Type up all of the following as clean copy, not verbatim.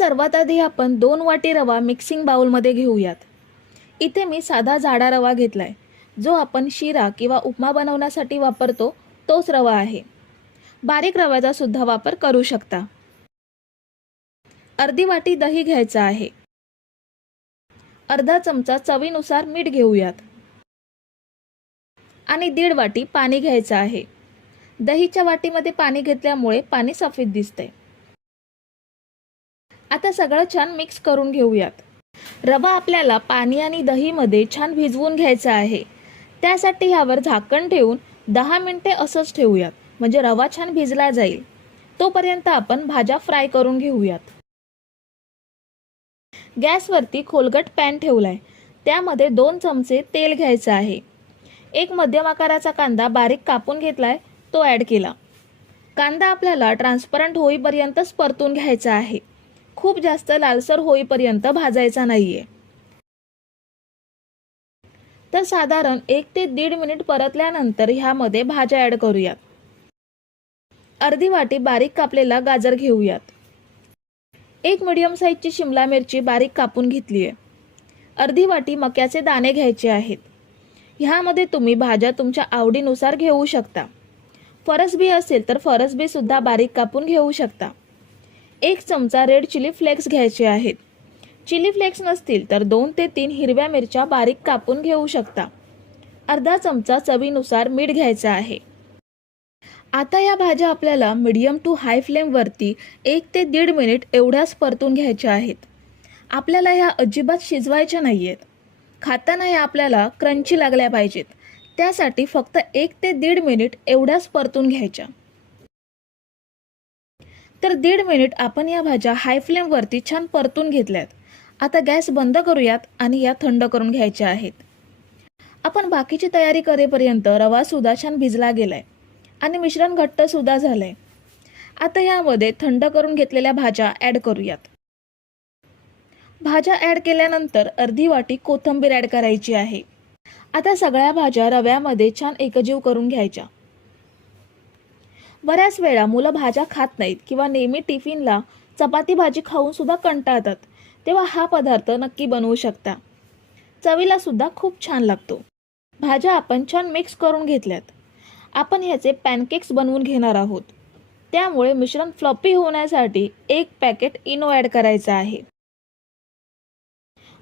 सर्वात आधी आपण 2 वाटी रवा मिक्सिंग बाउलमध्ये घेऊयात। इथे मी साधा जाडा रवा घेतलाय, जो आपण शिरा किंवा उपमा बनवण्यासाठी वापरतो तोच रवा आहे। बारीक रव्याचा सुद्धा वापर करू शकता। अर्धी वाटी दही घ्यायचं आहे। अर्धा चमचा चवीनुसार मीठ घेऊयात आणि 1.5 वाटी पाणी घ्यायचं आहे। दहीच्या वाटीमध्ये पाणी घेतल्यामुळे पाणी सफेद दिसते। आता सगळं छान मिक्स करून घेऊयात। रवा आपल्याला पाणी आणि दही मध्ये छान भिजवून घ्यायचा आहे। त्यासाठी ह्यावर झाकण ठेवून 10 मिनिटे असंच ठेवूयात, म्हणजे रवा छान भिजला जाईल। तोपर्यंत आपण भाज्या फ्राय करून घेऊयात। गॅसवरती खोलगट पॅन ठेवलाय, त्यामध्ये 2 चमचे तेल घ्यायचं आहे। एक मध्यम आकाराचा कांदा बारीक कापून घेतलाय, तो ॲड केला। कांदा आपल्याला ट्रान्सपरंट होईपर्यंतच परतून घ्यायचा आहे, खूप जास्त लालसर होईपर्यंत भाजायचा नाहीये। तर साधारण 1 ते 1.5 मिनिट परतल्यानंतर ह्यामध्ये भाज्या ॲड करूयात। अर्धी वाटी बारीक कापलेला गाजर घेऊयात। एक मीडियम साईजची शिमला मिरची बारीक कापून घेतली आहे। अर्धी वाटी मक्याचे दाणे घ्यायचे आहेत। ह्यामध्ये तुम्ही भाज्या तुमच्या आवडीनुसार घेऊ शकता। फरसबी असेल तर फरसबी सुद्धा बारीक कापून घेऊ शकता। 1 चमचा रेड चिली फ्लेक्स घ्यायचे आहेत। चिली फ्लेक्स नसतील तर 2 ते 3 हिरव्या मिरच्या बारीक कापून घेऊ शकता। अर्धा चमचा चवीनुसार मीठ घ्यायचं आहे। आता या भाज्या आपल्याला मीडियम टू हाय फ्लेम वरती 1 ते 1.5 मिनिट एवढ्याच परतून घ्यायच्या आहेत। आपल्याला ह्या अजिबात शिजवायच्या नाहीयेत। खाताना ह्या आपल्याला क्रंची लागल्या पाहिजेत, त्यासाठी फक्त 1 ते 1.5 मिनिट एवढ्याच परतून घ्यायच्या। तर 1.5 मिनिट आपण या भाज्या हाय फ्लेम वरती छान परतून घेतल्यात। आता गॅस बंद करूयात आणि या थंड करून घ्यायच्या आहेत। आपण बाकीची तयारी करेपर्यंत रवा सुद्धा छान भिजला गेलाय आणि मिश्रण घट्ट सुद्धा झालंय। आता यामध्ये थंड करून घेतलेल्या भाज्या ॲड करूयात। भाज्या ॲड केल्यानंतर अर्धी वाटी कोथिंबीर ॲड करायची आहे। आता सगळ्या भाज्या रव्यामध्ये छान एकजीव करून घ्यायच्या। बऱ्याच वेळा मुलं भाज्या खात नाहीत किंवा नेहमी टिफिनला चपाती भाजी खाऊन सुद्धा कंटाळतात, तेव्हा हा पदार्थ नक्की बनवू शकता। चवीला सुद्धा खूप छान लागतो। भाज्या आपण छान मिक्स करून घेतल्यात। आपण ह्याचे पॅनकेक्स बनवून घेणार आहोत, त्यामुळे मिश्रण फ्लॉपी होण्यासाठी 1 पॅकेट इनो ॲड करायचा आहे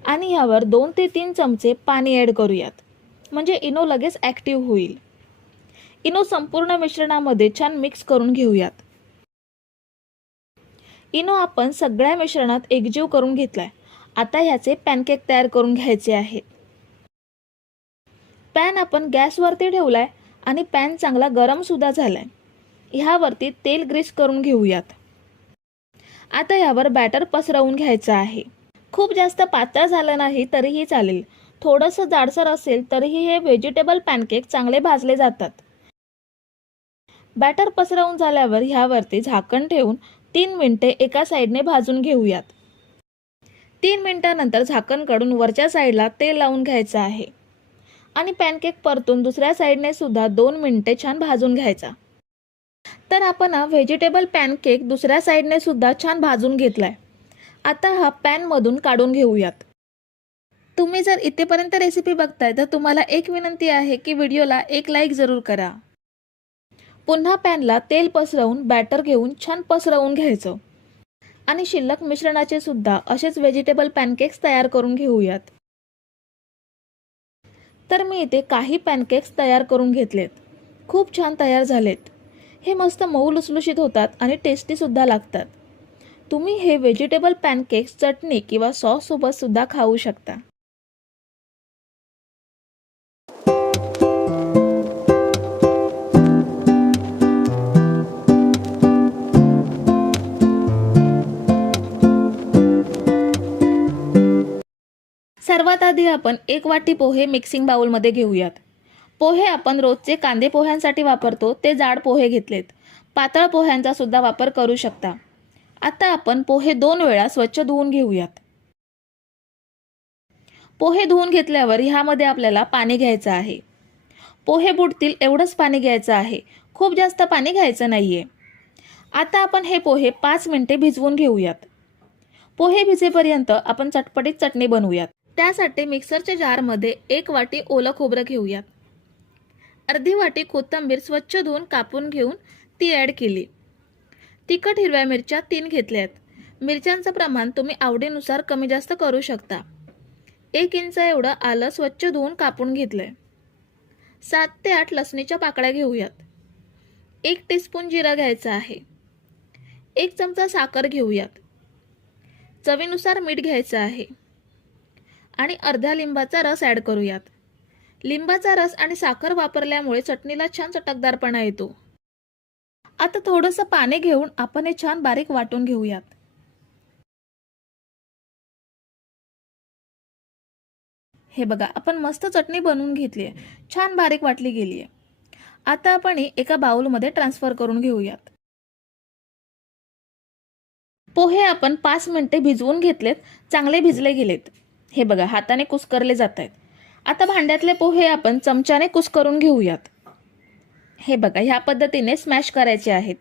आणि यावर 2 ते 3 चमचे पाणी ॲड करूयात, म्हणजे इनो लगेच ॲक्टिव्ह होईल। इनो संपूर्ण मिश्रणामध्ये छान मिक्स करून घेऊयात। इनो आपण सगळ्या मिश्रणात एकजीव करून घेतलाय। आता ह्याचे पॅनकेक तयार करून घ्यायचे आहेत। पॅन आपण गॅसवरती ठेवलाय आणि पॅन चांगला गरम सुद्धा झालाय। ह्यावरती तेल ग्रीस करून घेऊयात। आता यावर बॅटर पसरवून घ्यायचं आहे। खूप जास्त पातळ झालं नाही तरीही चालेल, थोडंसं जाडसर असेल तरीही हे व्हेजिटेबल पॅनकेक चांगले भाजले जातात। बॅटर पसरवून झाल्यावर ह्यावरती झाकण ठेवून 3 मिनिटे एका साईडने भाजून घेऊयात। 3 मिनिटांनंतर झाकण काढून वरच्या साईडला तेल लावून घ्यायचं आहे आणि पॅनकेक परतून दुसऱ्या साईडने सुद्धा 2 मिनिटे छान भाजून घ्यायचा। तर आपण व्हेजिटेबल पॅनकेक दुसऱ्या साईडने सुद्धा छान भाजून घेतलाय। आता हा पॅन मधून काढून घेऊयात। तुम्ही जर इथेपर्यंत रेसिपी बघताय तर तुम्हाला एक विनंती आहे की व्हिडिओला एक लाईक जरूर करा। पुन्हा पॅनला तेल पसरवून बॅटर घेऊन छान पसरवून घ्यायचं आणि शिल्लक मिश्रणाचे सुद्धा असेच व्हेजिटेबल पॅनकेक्स तयार करून घेऊयात। तर मी इथे काही पॅनकेक्स तयार करून घेतलेत, खूप छान तयार झालेत। हे मस्त मऊ लुसलुशीत होतात आणि टेस्टी सुद्धा लागतात। तुम्ही हे व्हेजिटेबल पॅनकेक्स चटणी किंवा सॉस सोबत सुद्धा खाऊ शकता। सर्वात आधी आपण 1 वाटी पोहे मिक्सिंग बाउलमध्ये घेऊयात। पोहे आपण रोजचे कांदे पोह्यांसाठी वापरतो ते जाड पोहे घेतलेत। पातळ पोह्यांचा सुद्धा वापर करू शकता। आता आपण पोहे 2 वेळा स्वच्छ धुवून घेऊयात। पोहे धुवून घेतल्यावर ह्यामध्ये आपल्याला पाणी घ्यायचं आहे। पोहे बुडतील एवढंच पाणी घ्यायचं आहे, खूप जास्त पाणी घ्यायचं नाहीये। आता आपण हे पोहे 5 मिनिटे भिजवून घेऊयात। पोहे भिजेपर्यंत आपण चटपटीत चटणी बनवूयात। त्यासाठी मिक्सरच्या जारमध्ये 1 वाटी ओलं खोबरं घेऊयात। अर्धी वाटी कोथिंबीर स्वच्छ धुवून कापून घेऊन ती ॲड केली। तिखट हिरव्या मिरच्या 3 घेतल्यात। मिरच्यांचं प्रमाण तुम्ही आवडीनुसार कमी जास्त करू शकता। 1 इंच एवढं आलं स्वच्छ धुवून कापून घेतलंय। 7 ते 8 लसणीच्या पाकळ्या घेऊयात। 1 टीस्पून जिरा घ्यायचा आहे। 1 चमचा साखर घेऊयात। चवीनुसार मीठ घ्यायचं आहे आणि अर्ध्या लिंबाचा रस ॲड करूयात। लिंबाचा रस आणि साखर वापरल्यामुळे चटणीला छान चटकदारपणा येतो। आता थोडंसं पाणी घेऊन आपण हे छान बारीक वाटून घेऊयात। हे बघा, आपण मस्त चटणी बनवून घेतली आहे, छान बारीक वाटली गेली आहे। आता आपण एका बाउलमध्ये ट्रान्सफर करून घेऊयात। पोहे आपण 5 मिनिटे भिजवून घेतलेत, चांगले भिजले गेलेत। हे बघा, हाताने कुस्करले जात आहेत। आता भांड्यातले पोहे आपण चमच्याने कुस्करून घेऊयात। हे बघा, ह्या पद्धतीने स्मॅश करायचे आहेत।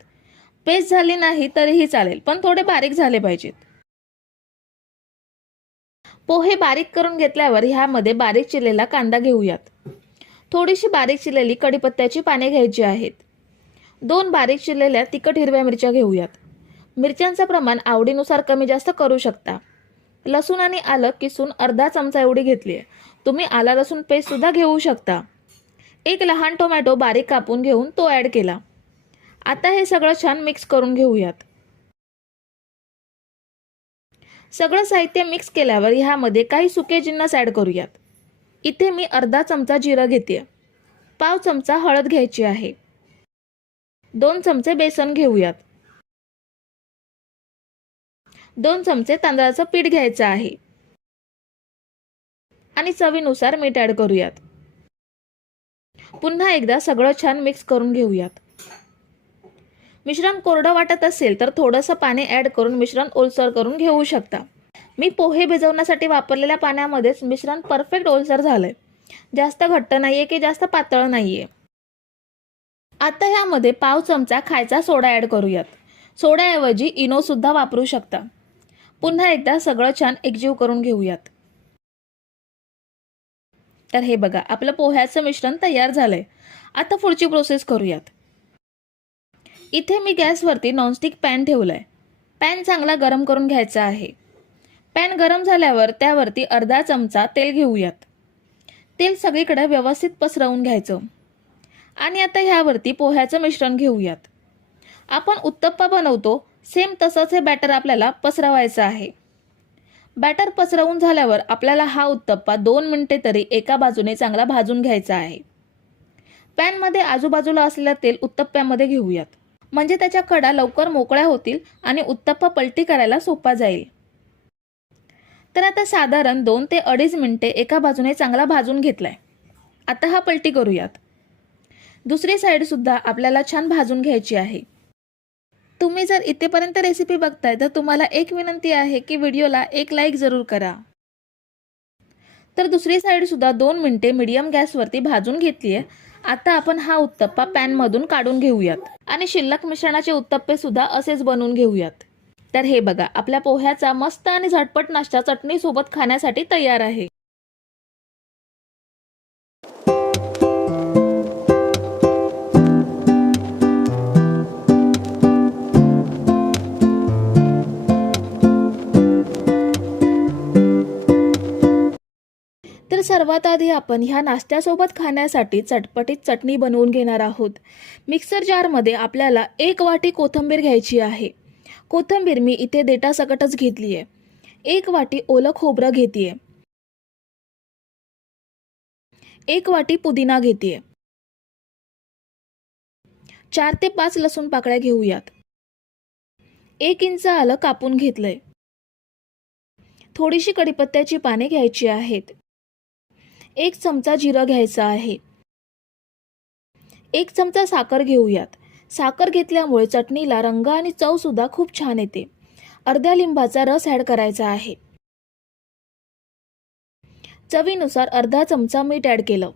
पेस्ट झाली नाही तरीही चालेल, पण थोडे बारीक झाले पाहिजेत। पोहे बारीक करून घेतल्यावर ह्यामध्ये बारीक चिरलेला कांदा घेऊयात। थोडीशी बारीक चिरलेली कढीपत्त्याची पाने घ्यायची आहेत। 2 बारीक चिरलेल्या तिखट हिरव्या मिरच्या घेऊयात। मिरच्यांचं प्रमाण आवडीनुसार कमी जास्त करू शकता। लसूण आणि आलं किसून अर्धा चमचा एवढी घेतली आहे। तुम्ही आला लसूण पेस्ट सुद्धा घेऊ शकता। 1 लहान टोमॅटो बारीक कापून घेऊन तो ॲड केला। आता हे सगळं छान मिक्स करून घेऊयात। सगळं साहित्य मिक्स केल्यावर ह्यामध्ये काही सुके जिन्नस ॲड करूयात। इथे मी अर्धा चमचा जिरं घेते, पाव चमचा हळद घ्यायची आहे, 2 चमचे बेसन घेऊयात, 2 चमचे तांदळाचं पीठ घ्यायचं आहे आणि चवीनुसार मीठ ॲड करूयात। पुन्हा एकदा सगळं छान मिक्स करून घेऊयात। मिश्रण कोरडं वाटत असेल तर थोडंसं पाणी ॲड करून मिश्रण ओलसर करून घेऊ शकता। मी पोहे भिजवण्यासाठी वापरलेल्या पाण्यामध्येच मिश्रण परफेक्ट ओलसर झालंय। जास्त घट्ट नाहीये की जास्त पातळ नाहीये। आता ह्यामध्ये पाव चमचा खायचा सोडा ॲड करूयात। सोड्याऐवजी इनो सुद्धा वापरू शकता। पुन्हा एकदा सगळं छान एकजीव करून घेऊयात। तर हे बघा, आपलं पोह्याचं मिश्रण तयार झालंय। आता पुढची प्रोसेस करूयात। इथे मी गॅसवरती नॉनस्टिक पॅन ठेवलाय। पॅन चांगला गरम करून घ्यायचा आहे। पॅन गरम झाल्यावर त्यावरती अर्धा चमचा तेल घेऊयात। तेल सगळीकडे व्यवस्थित पसरवून घ्यायचं आणि आता ह्यावरती पोह्याचं मिश्रण घेऊयात। आपण उत्तप्पा बनवतो सेम तसंच हे बॅटर आपल्याला पसरवायचं आहे। बॅटर पसरवून झाल्यावर आपल्याला हा उत्तप्पा 2 मिनिटे तरी एका बाजूने चांगला भाजून घ्यायचा आहे। पॅनमध्ये आजूबाजूला असलेलं तेल उत्तप्प्यामध्ये घेऊयात, म्हणजे त्याच्या कडा लवकर मोकळ्या होतील आणि उत्तप्पा पलटी करायला सोपा जाईल। तर आता साधारण 2 ते 2.5 मिनिटे एका बाजूने चांगला भाजून घेतलाय। आता हा पलटी करूयात। दुसरी साईड सुद्धा आपल्याला छान भाजून घ्यायची आहे। तुम्ही जर इथेपर्यंत रेसिपी बघताय तर तुम्हाला एक विनंती आहे की व्हिडिओला एक लाईक जरूर करा। तर दुसरी साईड सुद्धा 2 मिनिटे मीडियम गॅसवरती भाजून घेतली आहे। आता आपण हा उत्तप्पा पॅनमधून काढून घेऊयात आणि शिल्लक मिश्रणाचे उत्तप्पे सुद्धा असेच बनवून घेऊयात। तर हे बघा, आपल्या पोह्याचा मस्त आणि झटपट नाश्ता चटणी सोबत खाण्यासाठी तयार आहे। तर सर्वात आधी आपण ह्या नाश्त्यासोबत खाण्यासाठी चटपटीत चटणी बनवून घेणार आहोत। मिक्सर जारमध्ये आपल्याला 1 वाटी कोथिंबीर घ्यायची आहे। कोथिंबीर मी इथे देठासकटच घेतली आहे। 1 वाटी ओलं खोबरं घेतेय, 1 वाटी पुदिना घेतेय, 4 ते 5 लसूण पाकळ्या घेऊयात, 1 इंच आलं कापून घेतलंय, थोडीशी कढीपत्त्याची पाने घ्यायची आहेत, 1 चमचा जिरं घ्यायचं आहे, 1 चमचा साखर घेऊयात। साखर घेतल्यामुळे चटणीला रंग आणि चव सुद्धा खूप छान येते। अर्ध्या लिंबाचा रस ॲड करायचा आहे। चवीनुसार अर्धा चमचा मीठ ॲड केलं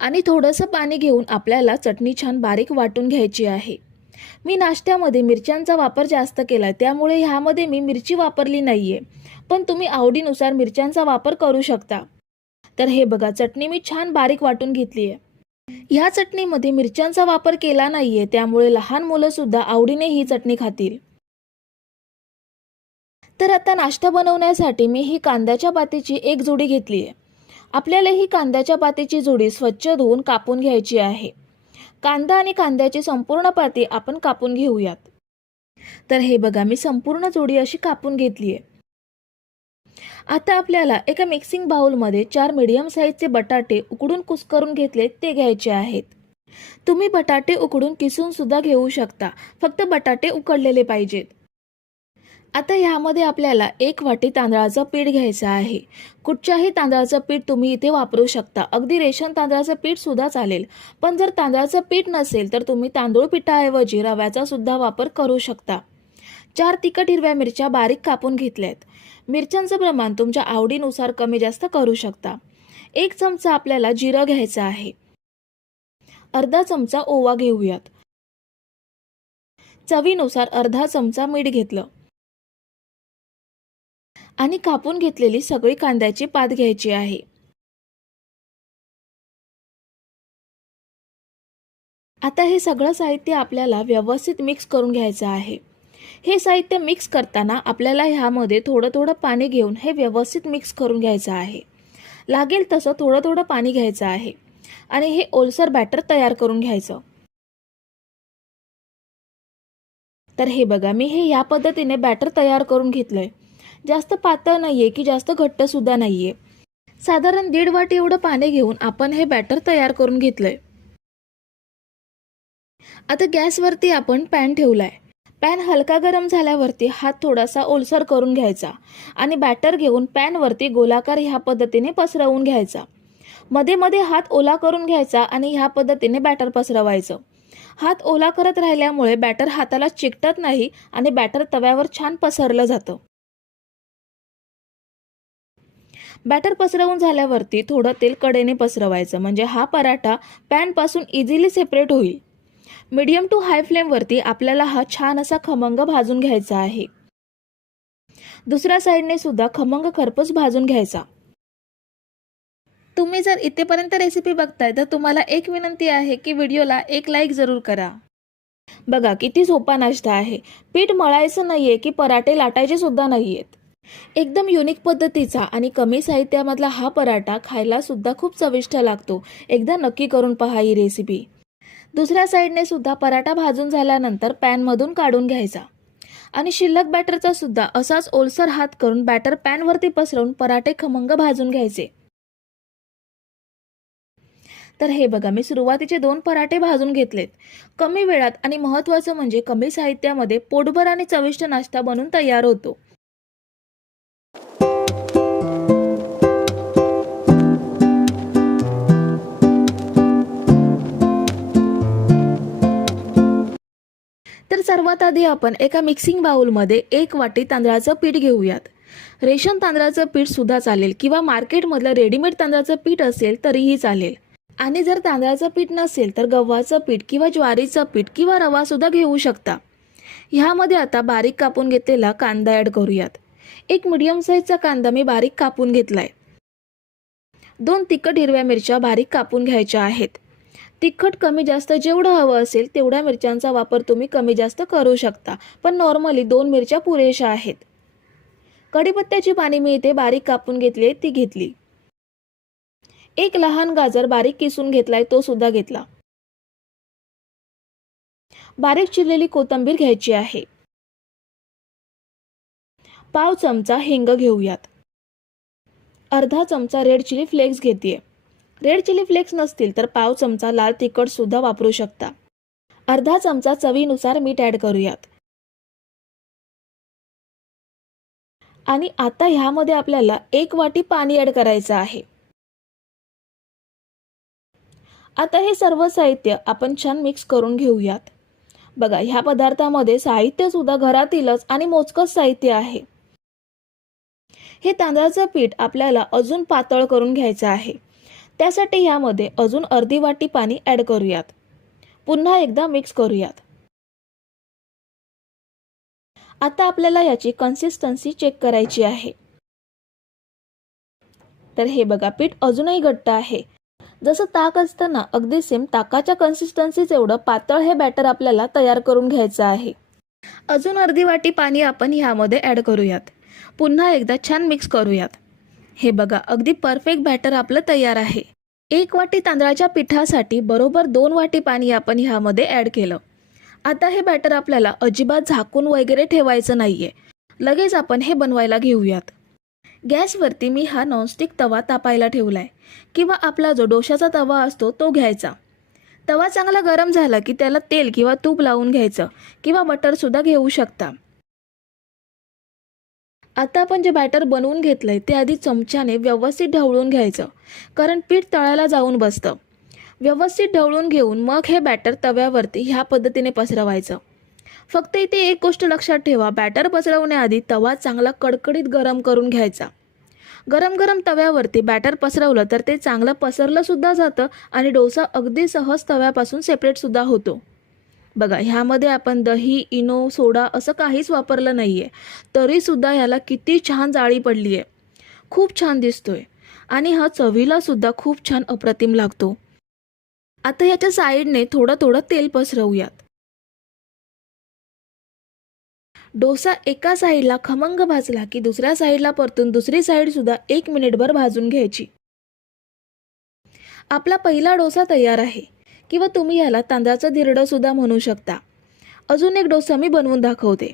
आणि थोडंसं पाणी घेऊन आपल्याला चटणी छान बारीक वाटून घ्यायची आहे। मी नाश्त्यामध्ये मिरच्यांचा वापर जास्त केला, त्यामुळे ह्यामध्ये मी मिरची वापरली नाहीये, पण तुम्ही आवडीनुसार मिरच्यांचा वापर करू शकता. तर हे बघा, चटणी मी छान बारीक वाटून घेतली आहे. ह्या चटणीमध्ये मिरच्यांचा वापर केला नाहीये, त्यामुळे लहान मुलं सुद्धा आवडीने ही चटणी खातील. तर आता नाश्ता बनवण्यासाठी मी ही कांद्याच्या पातीची एक जोडी घेतली आहे. आपल्याला ही कांद्याच्या पातीची जोडी स्वच्छ धुवून कापून घ्यायची आहे. कांदा आणि कांद्याची संपूर्ण पाती आपण कापून घेऊयात. तर हे बघा, मी संपूर्ण जोडी अशी कापून घेतली आहे. आता आपल्याला एका मिक्सिंग बाउलमध्ये 4 मीडियम साईजचे बटाटे उकडून कुस्करून घेतले ते घ्यायचे आहेत. तुम्ही बटाटे उकडून किसून सुद्धा घेऊ शकता, फक्त बटाटे उकडलेले पाहिजेत. आता ह्यामध्ये आपल्याला 1 वाटी तांदळाचं पीठ घ्यायचं आहे. कुठच्याही तांदळाचं पीठ तुम्ही इथे वापरू शकता, अगदी रेशन तांदळाचं पीठ सुद्धा चालेल. पण जर तांदळाचं पीठ नसेल तर तुम्ही तांदूळ पिठाऐवजी रव्याचा सुद्धा वापर करू शकता. 4 तिखट हिरव्या मिरच्या बारीक कापून घेतल्यात. मिरच्यांचं प्रमाण तुमच्या आवडीनुसार कमी जास्त करू शकता. 1 चमचा आपल्याला जिरं घ्यायचं आहे. अर्धा चमचा ओवा घेऊयात. चवीनुसार अर्धा चमचा मीठ घेतलं. आणि कापून घेतलेली सगळी कांद्याची पात घ्यायची आहे. आता हे सगळं साहित्य आपल्याला व्यवस्थित मिक्स करून घ्यायचं आहे. हे साहित्य मिक्स करताना आपल्याला ह्यामध्ये थोडं थोडं पाणी घेऊन हे व्यवस्थित मिक्स करून घ्यायचं आहे. लागेल तसं थोडं थोडं पाणी घ्यायचं आहे आणि हे ओलसर बॅटर तयार करून घ्यायचं. तर हे बघा, मी हे या पद्धतीने बॅटर तयार करून घेतलंय. जास्त पातळ नाहीये की जास्त घट्ट सुद्धा नाहीये. साधारण 1.5 वाटी एवढं पाणी घेऊन आपण हे बॅटर तयार करून घेतलंय. आता गॅसवरती आपण पॅन ठेवलाय. पॅन हलका गरम झाल्यावरती हात थोडासा ओलसर करून घ्यायचा आणि बॅटर घेऊन पॅनवरती गोलाकार ह्या पद्धतीने पसरवून घ्यायचा. मध्ये मध्ये हात ओला करून घ्यायचा आणि ह्या पद्धतीने बॅटर पसरवायचं. हात ओला करत राहिल्यामुळे बॅटर हाताला चिकटत नाही आणि बॅटर तव्यावर छान पसरलं जातं. बॅटर पसरवून झाल्यावरती थोडं तेल कडेने पसरवायचं, म्हणजे हा पराठा पॅनपासून इझिली सेपरेट होईल. मीडियम टू हाय फ्लेमवरती आपल्याला हा छान असा खमंग भाजून घ्यायचा आहे. दुसऱ्या साईडने सुद्धा खमंग खरपूस भाजून घ्यायचा. तुम्ही जर इथेपर्यंत रेसिपी बघताय तर तुम्हाला एक विनंती आहे की व्हिडिओला एक लाईक जरूर करा. बघा किती सोपा नाश्ता आहे. पीठ मळायचं नाहीये की पराठे लाटायचे सुद्धा नाहीयेत. एकदम युनिक पद्धतीचा आणि कमी साहित्यामधला हा पराठा खायला सुद्धा खूप चविष्ट लागतो. एकदा नक्की करून पहा ही रेसिपी. दुसऱ्या साईडने सुद्धा पराठा भाजून झाल्यानंतर पॅनमधून काढून घ्यायचा आणि शिल्लक बॅटरचा सुद्धा असाच ओलसर हात करून बॅटर पॅनवरती पसरवून पराठे खमंग भाजून घ्यायचे. तर हे बघा, मी सुरुवातीचे 2 पराठे भाजून घेतलेत. कमी वेळात आणि महत्त्वाचं म्हणजे कमी साहित्यामध्ये पोटभर आणि चविष्ट नाश्ता बनून तयार होतो. तर सर्वात आधी आपण एका मिक्सिंग बाउलमध्ये 1 वाटी तांदळाचं पीठ घेऊयात. रेशन तांदळाचं पीठ सुद्धा चालेल किंवा मार्केटमधलं रेडीमेड तांदळाचं पीठ असेल तरीही चालेल. आणि जर तांदळाचं पीठ नसेल तर गव्हाचं पीठ किंवा ज्वारीचं पीठ किंवा रवा सुद्धा घेऊ शकता. ह्यामध्ये आता बारीक कापून घेतलेला कांदा ॲड करूयात. 1 मीडियम साईजचा कांदा मी बारीक कापून घेतलाय. 2 तिखट हिरव्या मिरच्या बारीक कापून घ्यायच्या आहेत. तिखट कमी जास्त जेवढं हवं असेल तेवढ्या मिरच्यांचा वापर तुम्ही कमी जास्त करू शकता, पण नॉर्मली 2 मिरच्या पुरेशा आहेत. कढीपत्त्याची पाने मी इथे बारीक कापून घेतली, ती घेतली. 1 लहान गाजर बारीक किसून घेतलाय, तो सुद्धा घेतला. बारीक चिरलेली कोथिंबीर घ्यायची आहे. पाव चमचा हिंग घेऊयात. अर्धा चमचा रेड चिली फ्लेक्स घेतेय. रेड चिली फ्लेक्स नसतील तर पाव चमचा लाल तिखट सुद्धा वापरू शकता. अर्धा चमचा चवीनुसार मीठ ॲड करूयात. आणि आता ह्यामध्ये आपल्याला 1 वाटी पाणी ॲड करायचं आहे. आता हे सर्व साहित्य आपण छान मिक्स करून घेऊयात. बघा, ह्या पदार्थामध्ये साहित्य सुद्धा घरातीलच आणि मोजकच साहित्य आहे. हे तांदळाचं पीठ आपल्याला अजून पातळ करून घ्यायचं आहे. त्यासाठी ह्यामध्ये अजून अर्धी वाटी पाणी ॲड करूयात. पुन्हा एकदा मिक्स करूयात. आता आपल्याला याची कन्सिस्टन्सी चेक करायची आहे. तर हे बघा, पीठ अजूनही घट्ट आहे. जसं ताक असतं ना, अगदी सेम ताकाच्या कन्सिस्टन्सीच एवढं पातळ हे बॅटर आपल्याला तयार करून घ्यायचं आहे. अजून अर्धी वाटी पाणी आपण ह्यामध्ये ॲड करूयात. पुन्हा एकदा छान मिक्स करूयात. हे बघा, अगदी परफेक्ट बॅटर आपलं तयार आहे. 1 वाटी तांदळाच्या पिठासाठी बरोबर 2 वाटी पाणी आपण ह्यामध्ये ॲड केलं. आता हे बॅटर आपल्याला अजिबात झाकून वगैरे ठेवायचं नाहीये. लगेच आपण हे बनवायला घेऊयात. गॅसवरती मी हा नॉनस्टिक तवा तापायला ठेवलाय, किंवा आपला जो डोशाचा तवा असतो तो घ्यायचा. तवा चांगला गरम झाला की त्याला तेल किंवा तूप लावून घ्यायचं, किंवा बटरसुद्धा घेऊ शकता. आता आपण जे बॅटर बनवून घेतलंय ते आधी चमच्याने व्यवस्थित ढवळून घ्यायचं, कारण पीठ तळायला जाऊन बसतं. व्यवस्थित ढवळून घेऊन मग हे बॅटर तव्यावरती ह्या पद्धतीने पसरवायचं. फक्त इथे एक गोष्ट लक्षात ठेवा, बॅटर पसरवण्याआधी तवा चांगला कडकडीत गरम करून घ्यायचा. गरम गरम तव्यावरती बॅटर पसरवलं तर ते चांगलं पसरलं सुद्धा जातं आणि डोसा अगदी सहज तव्यापासून सेपरेट सुद्धा होतो. बघा, ह्यामध्ये आपण दही, इनो, सोडा असं काहीच वापरलं नाहीये, तरीसुद्धा ह्याला किती छान जाळी पडली आहे. खूप छान दिसतोय आणि हा चवीला सुद्धा खूप छान अप्रतिम लागतो. आता ह्याच्या साईडने थोडं थोडं तेल पसरवूयात. डोसा एका साईडला खमंग भाजला की दुसऱ्या साईडला परतून दुसरी साईड सुद्धा 1 मिनिटभर भाजून घ्यायची. आपला पहिला डोसा तयार आहे, किंवा तुम्ही याला तांदळाचं धिरडं सुद्धा म्हणू शकता. अजून एक डोसा मी बनवून दाखवते.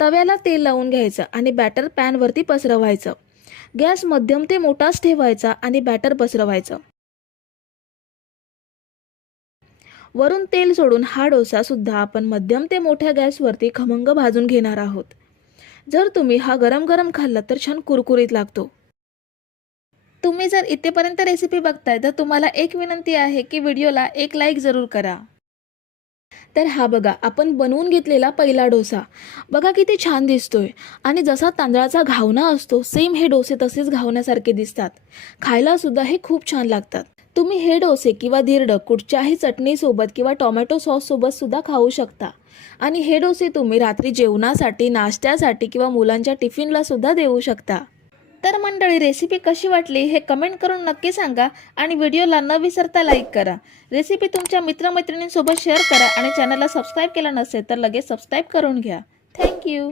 तव्याला तेल लावून घ्यायचं आणि बॅटर पॅनवरती पसरवायचं. गॅस मध्यम ते मोठाच ठेवायचा आणि बॅटर पसरवायचं. वरून तेल सोडून हा डोसा सुद्धा आपण मध्यम ते मोठ्या गॅसवरती खमंग भाजून घेणार आहोत. जर तुम्ही हा गरम गरम खाल्ला तर छान कुरकुरीत लागतो. तुम्ही जर इथेपर्यंत रेसिपी बघताय तर तुम्हाला एक विनंती आहे की व्हिडिओला एक लाईक जरूर करा. तर हा बघा, आपण बनवून घेतलेला पहिला डोसा बघा किती छान दिसतोय, आणि जसा तांदळाचा घावना असतो सेम हे डोसे तसेच घावण्यासारखे दिसतात. खायला सुद्धा हे खूप छान लागतात. तुम्ही हे डोसे किंवा धिरडं कुठच्याही चटणीसोबत किंवा टोमॅटो सॉससोबत सुद्धा खाऊ शकता. आणि हे डोसे तुम्ही रात्री जेवणासाठी, नाश्त्यासाठी किंवा मुलांच्या टिफिनला सुद्धा देऊ शकता. तर मंडळी, रेसिपी कशी वाटली हे कमेंट करून नक्की सांगा आणि व्हिडिओला न विसरता लाईक करा. रेसिपी तुमच्या मित्रमैत्रिणींसोबत शेअर करा आणि चॅनलला सबस्क्राईब केलं नसेल तर लगेच सबस्क्राईब करून घ्या. थँक्यू.